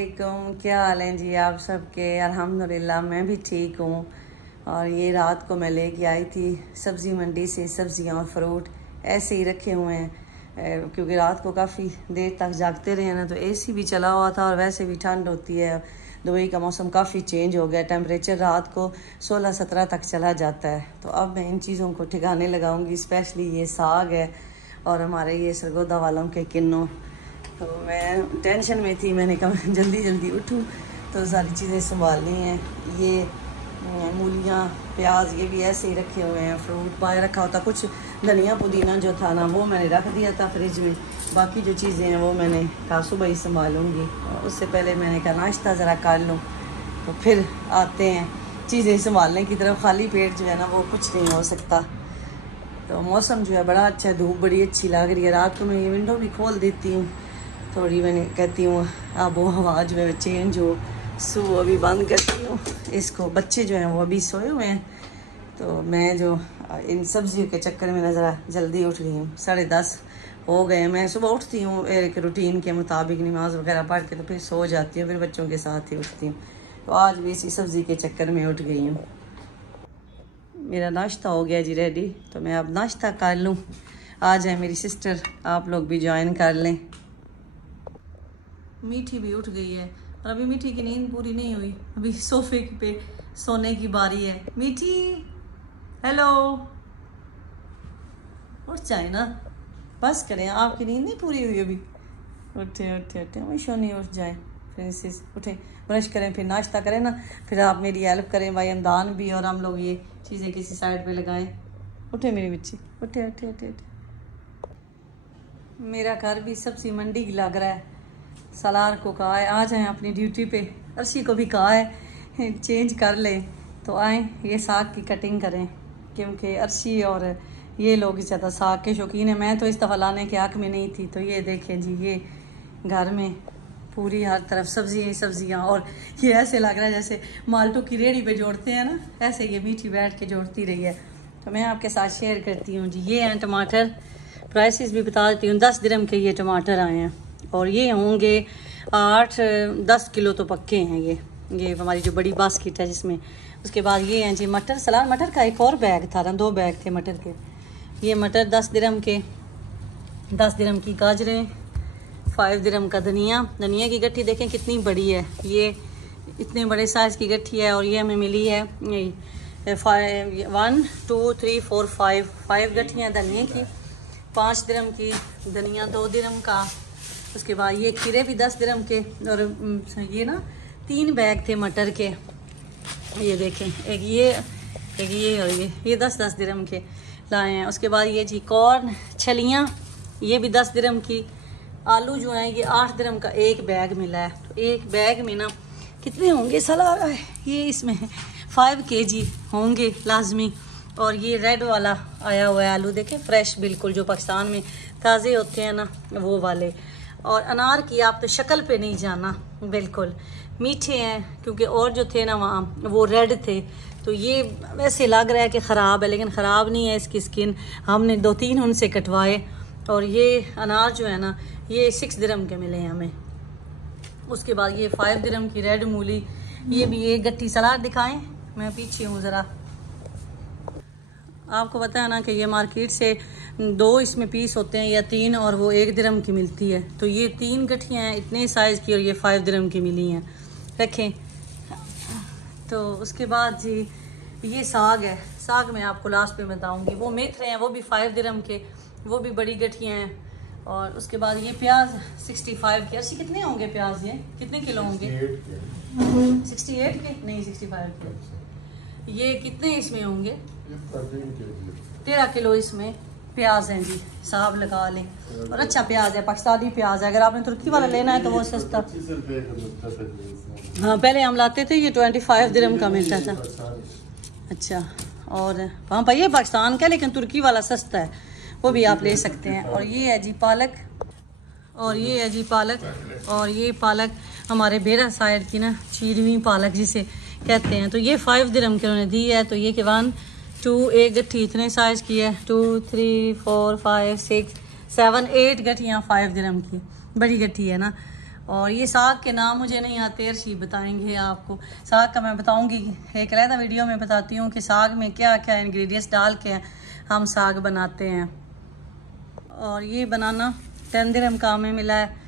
वालेकुम, क्या हाल हैं जी आप सबके। अल्हम्दुलिल्लाह मैं भी ठीक हूँ। और ये रात को मैं लेके आई थी सब्ज़ी मंडी से सब्ज़ियाँ और फ्रूट ऐसे ही रखे हुए हैं क्योंकि रात को काफ़ी देर तक जागते रहे ना, तो एसी भी चला हुआ था और वैसे भी ठंड होती है। दुबई का मौसम काफ़ी चेंज हो गया, टेम्परेचर रात को 16-17 तक चला जाता है। तो अब मैं इन चीज़ों को ठिकाने लगाऊंगी। स्पेशली ये साग है और हमारे ये सरगोदा वालों के किन्नों। तो मैं टेंशन में थी, मैंने कहा जल्दी जल्दी उठूँ तो सारी चीज़ें संभालनी हैं। ये मूलियाँ, प्याज ये भी ऐसे ही रखे हुए हैं। फ्रूट बाहर रखा होता, कुछ धनिया पुदीना जो था ना वो मैंने रख दिया था फ्रिज में। बाकी जो चीज़ें हैं वो मैंने कहा सुबह ही संभालूँगी। उससे पहले मैंने कहा नाश्ता ज़रा कर लूँ, तो फिर आते हैं चीज़ें संभालने की तरफ। खाली पेट जो है ना वो कुछ नहीं हो सकता। तो मौसम जो है बड़ा अच्छा है, धूप बड़ी अच्छी लग रही है। रात को मैं ये विंडो भी खोल देती हूँ थोड़ी, मैंने कहती हूँ आबो हवा जो है चेंज हो। सो अभी बंद करती हूँ इसको। बच्चे जो हैं वो अभी सोए हुए हैं, तो मैं जो इन सब्जियों के चक्कर में ज़रा जल्दी उठ गई हूँ। 10:30 हो गए। मैं सुबह उठती हूँ एक रूटीन के मुताबिक, नमाज वगैरह पढ़ के तो फिर सो जाती हूँ, फिर बच्चों के साथ ही उठती हूँ। तो आज भी इसी सब्ज़ी के चक्कर में उठ गई हूँ। मेरा नाश्ता हो गया जी रेडी, तो मैं अब नाश्ता कर लूँ। आ जाए मेरी सिस्टर, आप लोग भी ज्वाइन कर लें। मीठी भी उठ गई है और अभी मीठी की नींद पूरी नहीं हुई, अभी सोफे पे सोने की बारी है। मीठी हेलो, उठ जाए ना, बस करें, आपकी नींद नहीं पूरी हुई अभी। उठे उठे उठे हमेशा नहीं उठ जाए। प्रिंसेस उठे, ब्रश करें, फिर नाश्ता करें ना, फिर आप मेरी हेल्प करें भाई, अमदान भी, और हम लोग ये चीज़ें किसी साइड पे लगाएं। उठे मेरी बच्ची, उठे उठे उठे उठे। मेरा घर भी सब्जी मंडी की लग रहा है। सालार को कहा है आ जाएं अपनी ड्यूटी पे, अर्शी को भी कहा है चेंज कर लें, तो आएँ ये साग की कटिंग करें, क्योंकि अर्शी और ये लोग ज़्यादा साग के शौकीन हैं। मैं तो इस दफ़ा लाने के हक़ में नहीं थी। तो ये देखें जी, ये घर में पूरी हर तरफ सब्जियाँ सब्जियाँ, और ये ऐसे लग रहा है जैसे माल्टो की रेहड़ी पे जोड़ते हैं ना, ऐसे ये मीठी बैठ के जोड़ती रही है। तो मैं आपके साथ शेयर करती हूँ जी। ये हैं टमाटर, प्राइसेस भी बता देती हूँ। 10 दिरहम के ये टमाटर आए हैं और ये होंगे 8-10 किलो तो पक्के हैं। ये हमारी जो बड़ी बास्केट है जिसमें। उसके बाद ये हैं जी मटर, सलाद मटर का एक और बैग था ना, 2 बैग थे मटर के। ये मटर 10 दिरहम के, 10 दिरहम की गाजरें, 5 दिरहम का धनिया। धनिया की गट्ठी देखें कितनी बड़ी है, ये इतने बड़े साइज़ की गट्ठी है। और ये हमें मिली है 1 2 3 4 5 गट्ठियाँ धनिया की। 5 दिरहम की धनिया, 2 दिरहम का। उसके बाद ये खीरे भी 10 दिरहम के, और ये ना 3 बैग थे मटर के। ये देखें, एक ये और ये 10-10 दिरहम के लाए हैं। उसके बाद ये जी कॉर्न, छलियाँ, ये भी 10 दिरहम की। आलू जो हैं ये 8 दिरहम का एक बैग मिला है। तो एक बैग में ना कितने होंगे सलाह, ये इसमें 5 kg होंगे लाजमी। और ये रेड वाला आया हुआ है आलू, देखें फ्रेश बिल्कुल, जो पाकिस्तान में ताज़े होते हैं ना वो वाले। और अनार की आप तो शक्ल पे नहीं जाना, बिल्कुल मीठे हैं, क्योंकि और जो थे ना वहाँ वो रेड थे। तो ये वैसे लग रहा है कि ख़राब है, लेकिन ख़राब नहीं है इसकी स्किन। हमने 2-3 उनसे कटवाए। और ये अनार जो है ना ये 6 दिरहम के मिले हैं हमें। उसके बाद ये 5 दिरहम की रेड मूली, ये भी एक गट्ठी। सलाद दिखाएं, मैं पीछे हूँ ज़रा। आपको पता है ना कि ये मार्केट से 2 इसमें पीस होते हैं या 3, और वो 1 दिरहम की मिलती है। तो ये 3 गठियाँ हैं इतने साइज़ की, और ये 5 दिरहम की मिली हैं, रखें। तो उसके बाद जी ये साग है, साग मैं आपको लास्ट पे बताऊंगी। वो मेथरे हैं, वो भी 5 दिरहम के, वो भी बड़ी गठियाँ हैं। और उसके बाद ये प्याज 65 के। अर्शी कितने होंगे प्याज, ये कितने किलो होंगे? 68 के नहीं, 65 के। ये कितने इसमें होंगे? 13 किलो इसमें प्याज हैं जी, हिसाब लगा लें। और अच्छा प्याज है, पाकिस्तानी प्याज है। अगर आपने तुर्की वाला लेना है तो वो सस्ता। हाँ पहले हम लाते थे, ये 25 दिरहम का मिलता था। अच्छा, और हाँ भाई ये पाकिस्तान का, लेकिन तुर्की वाला सस्ता है, वो भी आप ले सकते हैं। और ये है जी पालक, और ये है जी पालक, और ये पालक हमारे बेरा साइड की ना चीरवी पालक जिसे कहते हैं। तो ये 5 दिरहम के उन्होंने दी है। तो ये कि 1 2 एक गट्ठी इतने साइज़ की है, 2 3 4 5 6 7 8 गट्ठियाँ 5 दिरहम की, बड़ी गट्ठी है ना। और ये साग के नाम मुझे नहीं आते, अर्शी बताएंगे आपको। साग का मैं बताऊंगी, एक अलग वीडियो में बताती हूँ कि साग में क्या क्या इंग्रेडिएंट्स डाल के हम साग बनाते हैं। और ये बनाना 10 दिरहम का हमें मिला है।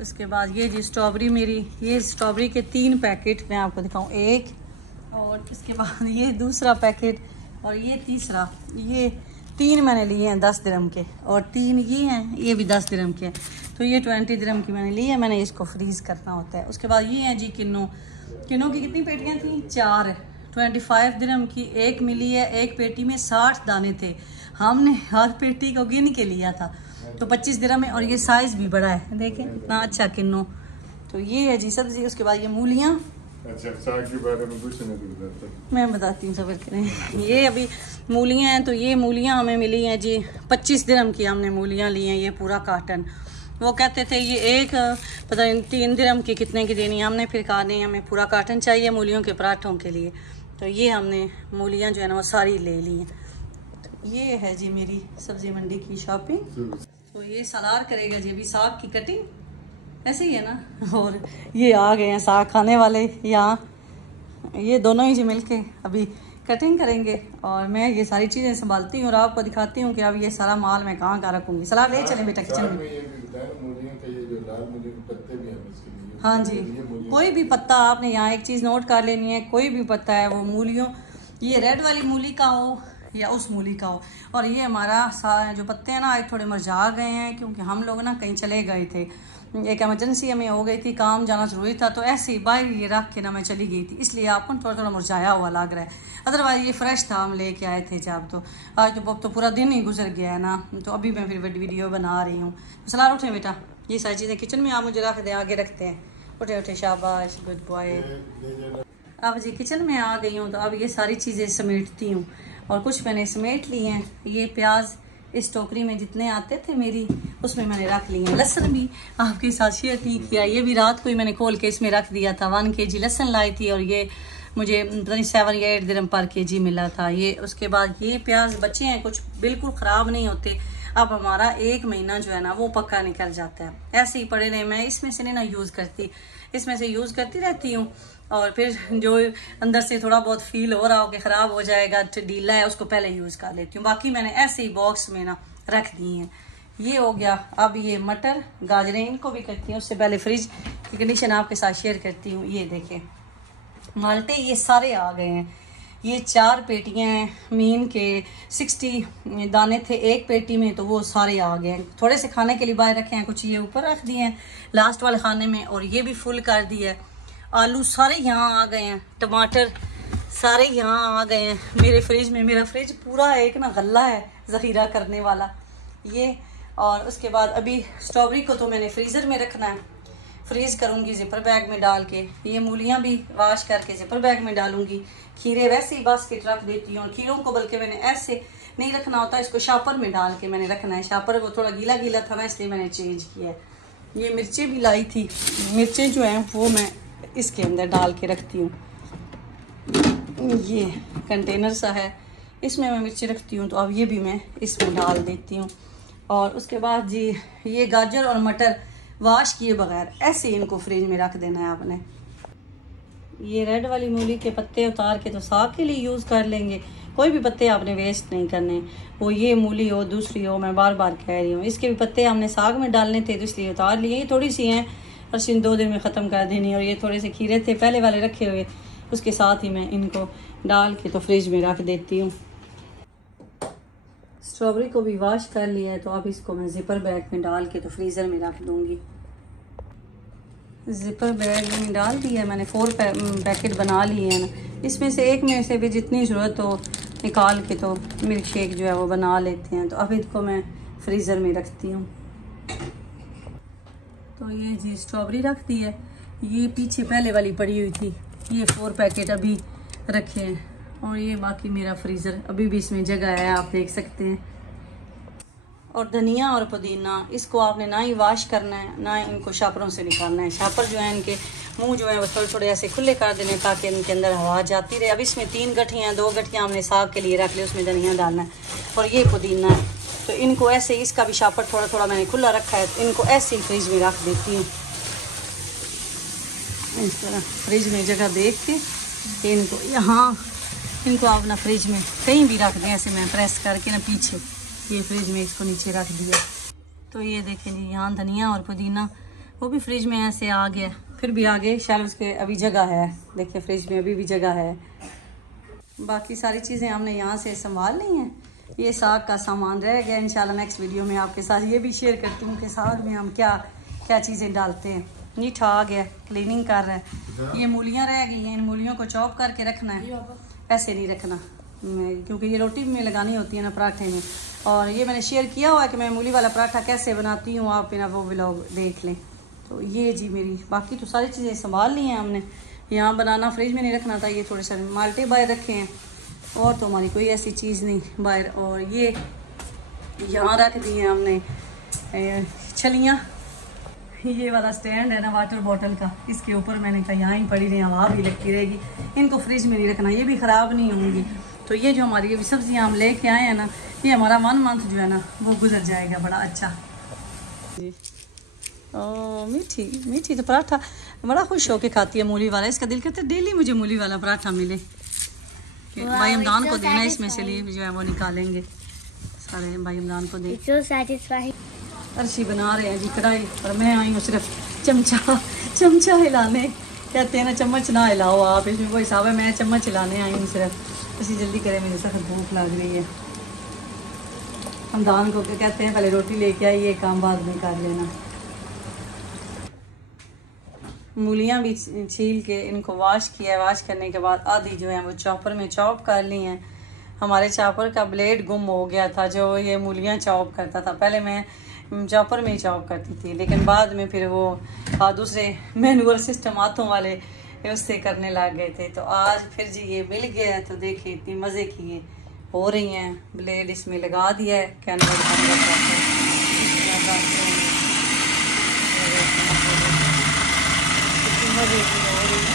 उसके बाद ये जी स्ट्रॉबेरी मेरी, ये स्ट्रॉबेरी के 3 पैकेट मैं आपको दिखाऊँ, एक और इसके बाद ये दूसरा पैकेट और ये तीसरा, ये 3 मैंने लिए हैं 10 दिरहम के, और 3 ये हैं, ये भी 10 दिरहम के। तो ये 20 दिरहम की मैंने ली है, मैंने इसको फ्रीज़ करना होता है। उसके बाद ये हैं जी किन्नू की कितनी पेटियाँ थी? 4, 25 दिरहम की एक मिली है। एक पेटी में 60 दाने थे, हमने हर पेटी को गिन के लिया था, तो 25 दिरहम में। और ये साइज़ भी बड़ा है, देखें इतना अच्छा किन्नू। तो ये है जी सब्ज़ी। उसके बाद ये मूलियाँ, अच्छा साग के बारे में कुछ नहीं मैं बताती हूँ, सब्र करें। ये अभी मूलियाँ हैं, तो ये मूलियाँ हमें मिली हैं जी 25 दिरहम की हमने मूलियाँ ली हैं, ये पूरा कार्टन। वो कहते थे ये एक पता नहीं 3 दिरहम की कितने की देनी है, हमने फिर कहा नहीं हमें पूरा कार्टन चाहिए मूलियों के पराठों के लिए। तो ये हमने मूलियाँ जो है ना वो सारी ले ली हैं। तो ये है जी मेरी सब्ज़ी मंडी की शॉपिंग। तो ये सलार करेगा जी अभी साग की कटिंग, ऐसे ही है ना। और ये आ गए हैं साग खाने वाले यहाँ, ये दोनों ही जी मिलके अभी कटिंग करेंगे। और मैं ये सारी चीज़ें संभालती हूँ और आपको दिखाती हूँ कि अब ये सारा माल मैं कहाँ कहाँ रखूँगी। सलाद ले चलें बेटा किचन में। हाँ जी, कोई भी पत्ता आपने यहाँ एक चीज़ नोट कर लेनी है, कोई भी पत्ता है वो मूलियों, ये रेड वाली मूली का हो या उस मूली का हो। और ये हमारा जो पत्ते हैं ना आज थोड़े मुरझा गए हैं, क्योंकि हम लोग ना कहीं चले गए थे, एक इमरजेंसी हमें हो गई थी, काम जाना जरूरी था, तो ऐसे ही बाहर ये रख के ना मैं चली गई थी, इसलिए आपको थोड़ा थोड़ा मुरझाया हुआ लग रहा है। अदरवाइज ये फ्रेश था, हम लेके आए थे जब। तो आज तो पूरा दिन ही गुजर गया है ना, तो अभी मैं फिर वीडियो बना रही हूँ। सलार उठे बेटा, ये सारी चीज़ें किचन में आप मुझे रख दें, आगे रखते हैं। उठे उठे, शाबाश, गुड बॉय। अब जी किचन में आ गई हूँ, तो अब ये सारी चीज़ें समेटती हूँ, और कुछ मैंने समेट ली हैं। ये प्याज इस टोकरी में जितने आते थे मेरी, उसमें मैंने रख लिए हैं। लहसुन भी आपके साथ शेयर नहीं किया, ये भी रात को ही मैंने खोल के इसमें रख दिया था। 1 kg लहसुन लाई थी, और ये मुझे पता नहीं 7 या 8 दिरहम पर kg मिला था ये। उसके बाद ये प्याज बचे हैं, कुछ बिल्कुल ख़राब नहीं होते। अब हमारा 1 महीना जो है ना वो पक्का निकल जाता है, ऐसे ही पड़े रहे। मैं इसमें से नहीं ना यूज़ करती, इसमें से यूज़ करती रहती हूँ। और फिर जो अंदर से थोड़ा बहुत फील हो रहा हो कि ख़राब हो जाएगा, ढीला है, उसको पहले यूज़ कर लेती हूँ। बाकी मैंने ऐसे ही बॉक्स में ना रख दी हैं। ये हो गया। अब ये मटर, गाजरें, इनको भी करती हूँ, उससे पहले फ्रिज की कंडीशन आपके साथ शेयर करती हूँ। ये देखें माल्टे ये सारे आ गए हैं। ये 4 पेटियाँ हैं, मीन के 60 दाने थे एक पेटी में, तो वो सारे आ गए हैं। थोड़े से खाने के लिए बाहर रखे हैं, कुछ ये ऊपर रख दिए हैं लास्ट वाले खाने में, और ये भी फुल कर दिया है। आलू सारे यहाँ आ गए हैं, टमाटर सारे यहाँ आ गए हैं मेरे फ्रिज में। मेरा फ्रिज पूरा एक ना गल्ला है ज़ख़ीरा करने वाला ये। और उसके बाद अभी स्ट्रॉबेरी को तो मैंने फ्रीज़र में रखना है, फ्रीज़ करूँगी ज़िपर बैग में डाल के। ये मूलियाँ भी वाश करके ज़िपर बैग में डालूँगी। खीरे वैसे ही बास्केट रख देती हूँ, और खीरों को बल्कि मैंने ऐसे नहीं रखना होता, इसको शापर में डाल के मैंने रखना है। शापर वो थोड़ा गीला गीला था ना, इसलिए मैंने चेंज किया है। ये मिर्चें भी लाई थी, मिर्चें जो हैं वो मैं इसके अंदर डाल के रखती हूँ। ये कंटेनर सा है, इसमें मैं मिर्ची रखती हूँ, तो अब ये भी मैं इसमें डाल देती हूँ। और उसके बाद जी ये गाजर और मटर वाश किए बगैर ऐसे इनको फ्रिज में रख देना है आपने। ये रेड वाली मूली के पत्ते उतार के तो साग के लिए यूज़ कर लेंगे, कोई भी पत्ते आपने वेस्ट नहीं करने, वो ये मूली हो दूसरी हो, मैं बार बार कह रही हूँ। इसके भी पत्ते हमने साग में डालने थे, तो इसलिए उतार लिए। ये थोड़ी सी हैं, और 2 दिन में ख़त्म कर देनी। और ये थोड़े से खीरे थे पहले वाले रखे हुए, उसके साथ ही मैं इनको डाल के तो फ्रिज में रख देती हूँ। स्ट्रॉबेरी को भी वॉश कर लिया है, तो अब इसको मैं ज़िपर बैग में डाल के तो फ्रीज़र में रख दूँगी। ज़िपर बैग में डाल दिया है मैंने, 4 पैकेट बना लिए हैं ना, इसमें से एक में से भी जितनी ज़रूरत हो निकाल के तो मिल्क शेक जो है वो बना लेते हैं। तो अब इसको मैं फ्रीज़र में रखती हूँ। तो ये जी स्ट्रॉबेरी रख दी है, ये पीछे पहले वाली पड़ी हुई थी, ये 4 पैकेट अभी रखे हैं, और ये बाकी मेरा फ्रीज़र अभी भी इसमें जगह है, आप देख सकते हैं। और धनिया और पुदीना, इसको आपने ना ही वाश करना है ना इनको शापरों से निकालना है। शापर जो है इनके मुंह जो है वो थोड़े थोड़े ऐसे खुले कर देने, ताकि इनके अंदर हवा जाती रहे। अब इसमें 3 गठियाँ, 2 गठियाँ हमने साग के लिए रख ली, उसमें धनिया डालना है, और ये पुदीना है। तो इनको ऐसे, इसका भी शापर थोड़ा थोड़ा मैंने खुला रखा है, तो इनको ऐसे ही फ्रिज में रख देती हूँ। इस तरह फ्रिज में जगह देख के इनको यहाँ, इनको आप ना फ्रिज में कहीं भी रख दें, ऐसे मैं प्रेस करके ना पीछे ये फ्रिज में इसको नीचे रख दिया। तो ये देखें जी, यहाँ धनिया और पुदीना वो भी फ्रिज में ऐसे आ गया। फिर भी आगे शायद उसके अभी जगह है, देखिए फ्रिज में अभी भी जगह है। बाकी सारी चीज़ें हमने यहाँ से संभाल ली हैं। ये साग का सामान रह गया, इंशाल्लाह नेक्स्ट वीडियो में आपके साथ ये भी शेयर करती हूँ कि साग में हम क्या क्या चीज़ें डालते हैं। नीठा आ गया, क्लीनिंग कर रहे हैं। ये मूलियाँ रह गई हैं, इन मूलियों को चॉप करके रखना है, ऐसे नहीं रखना क्योंकि ये रोटी में लगानी होती है ना पराठे में। और ये मैंने शेयर किया हुआ है कि मैं मूली वाला पराठा कैसे बनाती हूँ, आप बिना वो व्लॉग देख लें। तो ये जी मेरी बाकी तो सारी चीज़ें संभाल ली हैं हमने। यहाँ बनाना फ्रिज में नहीं रखना था, ये थोड़े से माल्टे बाहर रखे हैं और तो हमारी कोई ऐसी चीज़ नहीं बाहर। और ये यहाँ रख दी है हमने छलियाँ। ये वाला स्टैंड है ना वाटर बॉटल का, इसके ऊपर मैंने कहा यहाँ ही पड़ी रही, हवा भी लगती रहेगी। इनको फ्रिज में नहीं रखना, ये भी ख़राब नहीं होंगी। तो ये जो हमारी ये सब्जियाँ हम लेके आए हैं ना, ये हमारा 1 मंथ जो है ना वो गुजर जाएगा बड़ा अच्छा जी। ओ मीठी मीठी तो पराठा बड़ा खुश होके खाती है मूली वाला। इसका दिल करता है डेली मुझे मूली वाला पराठा मिले। भाई इमरान को देना, इसमें से लिए जो है वो निकालेंगे सारे, भाई इमरान को दे। अर्शी बना रहे हैं जी कढ़ाई, और मैं आई हूँ सिर्फ चमचा हिलाने। कहते हैं ना चम्मच ना हिलाओ आप, इसमें कोई हिसाब है, मैं चम्मच हिलाने आई हूँ सिर्फ। इसी जल्दी करें, मुझे सख्त भूख लग रही है। हमदान को कहते हैं पहले रोटी लेके आई, ये काम बाद में कर लेना। मूलियाँ भी छील के इनको वॉश किया, वॉश करने के बाद आधी जो है वो चॉपर में चॉप कर ली हैं। हमारे चॉपर का ब्लेड गुम हो गया था जो ये मूलियाँ चॉप करता था। पहले मैं चॉपर में ही चॉप करती थी, लेकिन बाद में फिर वो दूसरे मैनुअल सिस्टम हाथों वाले उससे करने लग गए थे। तो आज फिर जी ये मिल गया, तो देखिए इतनी मज़े की ये हो रही हैं। ब्लेड इसमें लगा दिया है कैनवर मज़े की हो रही है।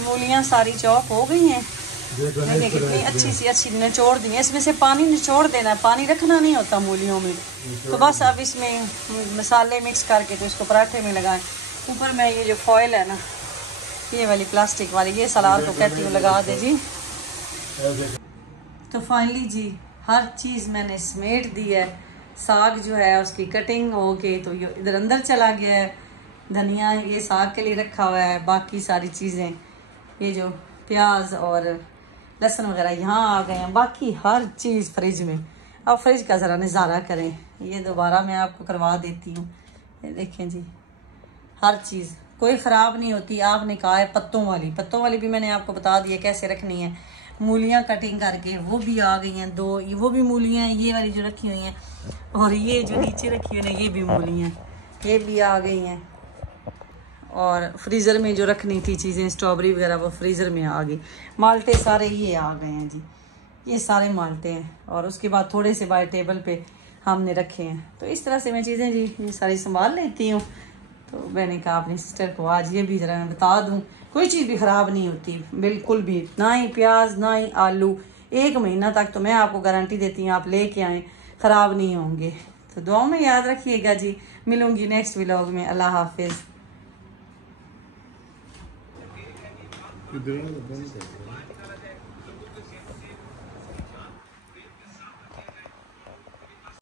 मूलियाँ सारी चॉप हो गई हैं, देखिए कितनी अच्छी निचोड़ दी है। इसमें से पानी निचोड़ देना है, पानी रखना नहीं होता मूलियों में। तो बस अब इसमें मसाले मिक्स करके तो इसको पराठे में लगाएं। ऊपर मैं ये जो फॉइल है ना, ये वाली प्लास्टिक वाली, ये सलाद को कहती हूँ लगा दे जी। तो फाइनली जी हर चीज़ मैंने समेट दी है। साग जो है उसकी कटिंग हो के तो ये इधर अंदर चला गया है। धनिया ये साग के लिए रखा हुआ है, बाकी सारी चीज़ें ये जो प्याज और लहसुन वगैरह यहाँ आ गए हैं। बाकी हर चीज़ फ्रिज में। अब फ्रिज का ज़रा नज़ारा करें, ये दोबारा मैं आपको करवा देती हूँ। ये देखें जी हर चीज़ कोई ख़राब नहीं होती। आपने कहा है पत्तों वाली भी मैंने आपको बता दिया कैसे रखनी है। मूलियाँ कटिंग करके वो भी आ गई हैं 2, वो भी मूलियाँ हैं ये वाली जो रखी हुई हैं, और ये जो नीचे रखी हुई है ये भी मूलियाँ, ये भी आ गई हैं। और फ्रीज़र में जो रखनी थी चीज़ें स्ट्रॉबेरी वगैरह वो फ्रीज़र में आ गई। माल्टे सारे ये आ गए हैं जी, ये सारे माल्टे हैं। और उसके बाद थोड़े से बाहर टेबल पे हमने रखे हैं। तो इस तरह से मैं चीज़ें जी ये सारी संभाल लेती हूँ। तो मैंने कहा अपनी सिस्टर को आज ये भी ज़रा मैं बता दूँ, कोई चीज़ भी ख़राब नहीं होती बिल्कुल भी, ना ही प्याज ना ही आलू। 1 महीना तक तो मैं आपको गारंटी देती हूँ आप लेके आएँ ख़राब नहीं होंगे। तो दुआओं में याद रखिएगा जी। मिलूँगी नेक्स्ट व्लॉग में। अल्लाह हाफिज़।